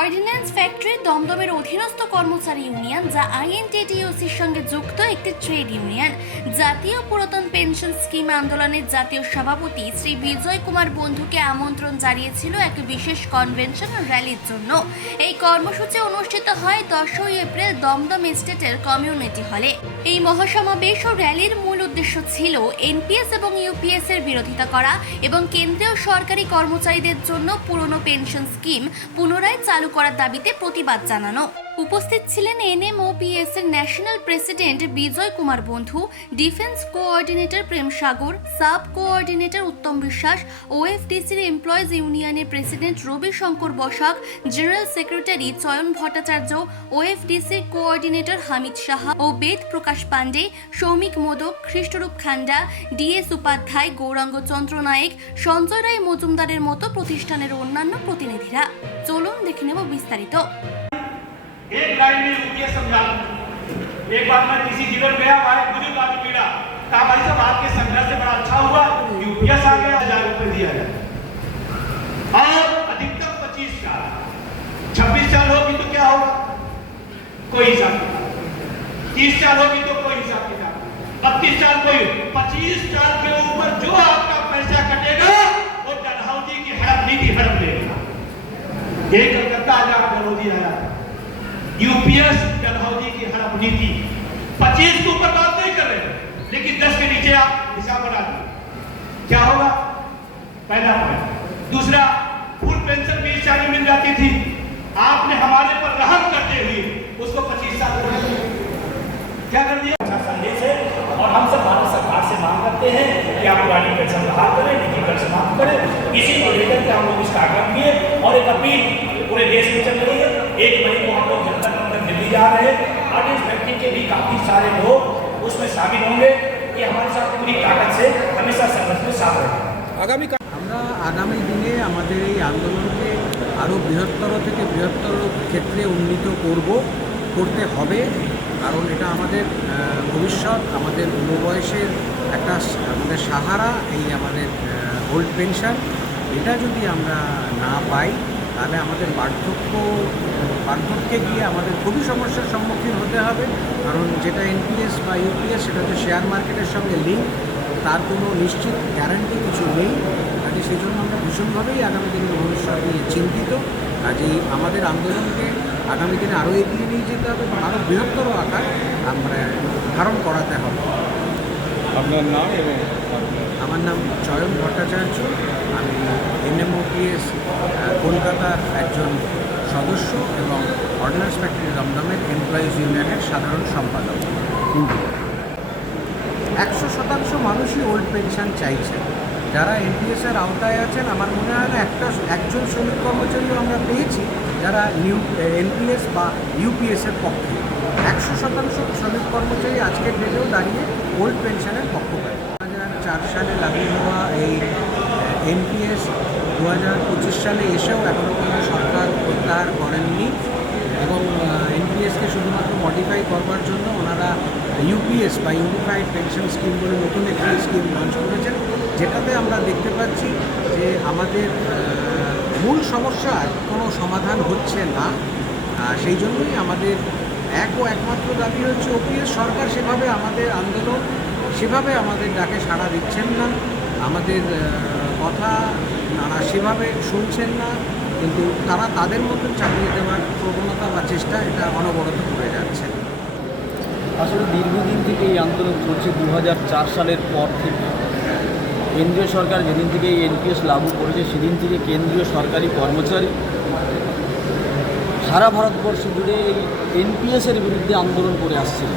Ordinance factory দমদমের অধীনস্থ কর্মচারী union, যা আইএনটিটিইউসির সঙ্গে যুক্ত একটি ট্রেড ইউনিয়ন। জাতীয় পুরাতন পেনশন স্কিম আন্দোলনের জাতীয় সভাপতি শ্রী বিজয় কুমার বন্ধুকে আমন্ত্রণ জানিয়েছিল এক বিশেষ কনভেনশন র্যালির জন্য। এই কর্মসূচি অনুষ্ঠিত হয় দশই এপ্রিল দমদম স্টেটের কমিউনিটি হলে এই মহাসমাবেশ ও র্যালির মূল উদ্দেশ্য ছিল এনপিএস এবং ইউপিএস এর বিরোধিতা করা এবং কেন্দ্রীয় সরকারি কর্মচারীদের জন্য পুরনো পেনশন স্কিম পুনরায় চালু করার দাবিতে প্রতিবাদ জানানো। উপস্থিত ছিলেন এনএমওপিএস এর national president Bijoy Kumar Bandhu, defence coordinator Prem Sagar, sub coordinator Uttam Biswas, ওএফডিসির employees ইউনিয়নের president Rabi Shankar Basak, general secretary Chayan Bhattacharya, ওএফডিসির coordinator Hamid Saha ও বেদ প্রকাশ পাণ্ডে, সৌমিক মোদক, খ্রিস্টরূপ খান্ডা ডিএস উপাধ্যায় গৌরাঙ্গ চন্দ্র নায়েক, সঞ্জয় রায় মজুমদারের মতো প্রতিষ্ঠানের অন্যান্য প্রতিনিধিরা। চলুন দেখে নেব বিস্তারিত। में समझा। एक बार मैं किसी जीवन गया भाई बुज़ुर्ग आदमी मिला कहा, भाई साहब, आपके संघर्ष से बड़ा अच्छा हुआ, यूपीएस आ गया हज़ार रुपये दिया जाए और अधिकतम पच्चीस साल। छब्बीस साल होगी तो क्या होगा? कोई हिसाब किताब तीस साल होगी तो कोई हिसाब किताब बत्तीस साल कोई पच्चीस साल के ऊपर जो आपका पैसा कटेगा, वो डलहौजी की हड़प नीति हड़प लेगा। ये कलकत्ता आज आज़ाद डलहौजी आया। यूपीएस डलहौजी की हड़प नीति 25 के ऊपर बात नहीं कर रहे लेकिन 10 के नीचे आप हिसाब बना दिए क्या होगा? पहला पॉइंट दूसरा फुल पेंशन बीस में मिल जाती थी। आपने हमारे पर रहम करते हुए उसको 25 साल कर दिया क्या कर दिया? अच्छा संदेश है और हम सब भारत सरकार से मांग करते हैं कि आप पुरानी पेंशन बहाल करें डिजिटल समाप्त करें। इसी को लेकर के हम लोग इसका आग्रह किए और एक अपील पूरे देश में चल रही है। एक मई को हम लोग जनता मंदिर दिल्ली जा रहे हैं और इस व्यक्ति के भी काफी सारे लोग उसमें शामिल होंगे ये हमारे साथ पूरी ताकत से हमेशा संघर्ष में साथ रहेंगे আগামী আমরা আগামী দিনে আমাদের এই আন্দোলনকে আরও বৃহত্তর থেকে বৃহত্তর ক্ষেত্রে উন্নীত করব করতে হবে কারণ এটা আমাদের আহ, ভবিষ্যৎ আমাদের বয়সের একটা স- আমাদের সাহারা এই আমাদের ওল্ড পেনশন এটা যদি আমরা না পাই তাহলে আমাদের বার্ধক্য, বার্ধক্যে গিয়ে আমাদের খুবই সমস্যার সম্মুখীন হতে হবে। কারণ যেটা এনপিএস বা ইউপিএস সেটা হচ্ছে শেয়ার মার্কেটের সঙ্গে লিঙ্ক তার কোনো নিশ্চিত গ্যারান্টি কিছু নেই। কাজে সেই জন্য আমরা ভীষণভাবেই আগামী দিনের ভবিষ্যৎ নিয়ে চিন্তিত। কাজেই আমাদের আন্দোলনকে আগামী দিনে আরও এগিয়ে নিয়ে যেতে হবে। এবং আরও বৃহত্তর আকার আমরা ধারণ করাতে হবে। আপনার নাম এবং আমার নাম চয়ন ভট্টাচার্য। আমি এনএমওপিএস কলকাতার একজন সদস্য এবং অর্ডিন্যান্স ফ্যাক্টরি দমদমের এমপ্লয়িজ ইউনিয়নের সাধারণ সম্পাদক। একশো শতাংশ মানুষই ওল্ড পেনশন চাইছে। যারা এনপিএস এর আওতায় আছেন, আমার মনে হয় না একটা একজন শ্রমিক কর্মচারীও আমরা পেয়েছি যারা নিউ এনপিএস বা ইউপিএস এর পক্ষে। একশো শতাংশ শ্রমিক কর্মচারী আজকের ডেটেও দাঁড়িয়ে ওল্ড পেনশনের পক্ষ পায়। দু হাজার চার সালে লাগু হওয়া এই এনপিএস দু হাজার পঁচিশ সালে এসেও এখনও কোনো সরকার প্রত্যাহার করেননি এবং এনপিএসকে শুধুমাত্র মডিফাই করবার জন্য ওনারা ইউপিএস বা ইউনিফাইড পেনশন স্কিম বলে নতুন একটি স্কিম লঞ্চ করেছেন, যেটাতে আমরা দেখতে পাচ্ছি যে আমাদের মূল সমস্যার কোনো সমাধান হচ্ছে না। সেই জন্যই আমাদের এক ও একমাত্র দাবি হচ্ছে ওপিএস সরকার সেভাবে আমাদের আন্দোলন, সেভাবে আমাদের ডাকে সাড়া দিচ্ছেন না। আমাদের কথা নানা সেভাবে শুনছেন না, কিন্তু তারা তাদের মতন চাকরি দেওয়ার প্রবণতা বা চেষ্টা এটা অনবরত করে যাচ্ছে। আসলে দীর্ঘদিন থেকে এই আন্দোলন চলছে দু হাজার চার সালের পর থেকে। কেন্দ্রীয় সরকার যেদিন থেকে এই এনপিএস লাগু করেছে, সেদিন থেকে কেন্দ্রীয় সরকারি কর্মচারী সারা ভারতবর্ষ জুড়ে এই এনপিএসের বিরুদ্ধে আন্দোলন করে আসছিল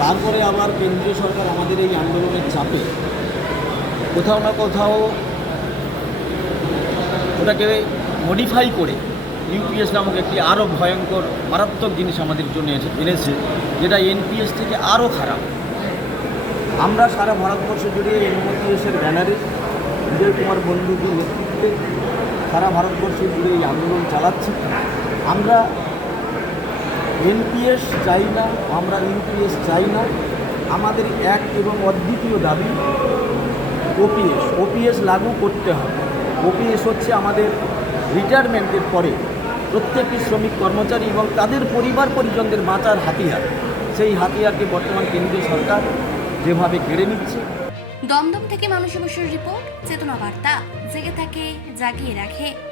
তারপরে আবার কেন্দ্রীয় সরকার আমাদের এই আন্দোলনের চাপে। কোথাও না কোথাও ওটাকে মডিফাই করে ইউপিএস নামক একটি আরও ভয়ঙ্কর, মারাত্মক জিনিস আমাদের জন্য এনেছে, যেটা এনপিএস থেকে আরও খারাপ। আমরা সারা ভারতবর্ষ জুড়ে এনপিএসের ব্যানারে বিজয় কুমার বন্ধুদের নেতৃত্বে সারা ভারতবর্ষ জুড়ে এই আন্দোলন চালাচ্ছি। আমরা এনপিএস চাই না, আমরা ইউপিএস চাই না। আমাদের এক এবং অদ্বিতীয় দাবি ওপিএস। ওপিএস লাগু করতে হবে। ওপিএস হচ্ছে আমাদের রিটায়ারমেন্টের পরে প্রত্যেকটি শ্রমিক কর্মচারী এবং তাদের পরিবার পরিজনদের বাঁচার হাতিয়ার। সেই হাতিয়ারকে বর্তমান কেন্দ্রীয় সরকার যেভাবে কেড়ে নিচ্ছে। দমদম থেকে মানুষ রিপোর্ট, চেতনা বার্তা। জেগে থাকে, জাগিয়ে রাখে।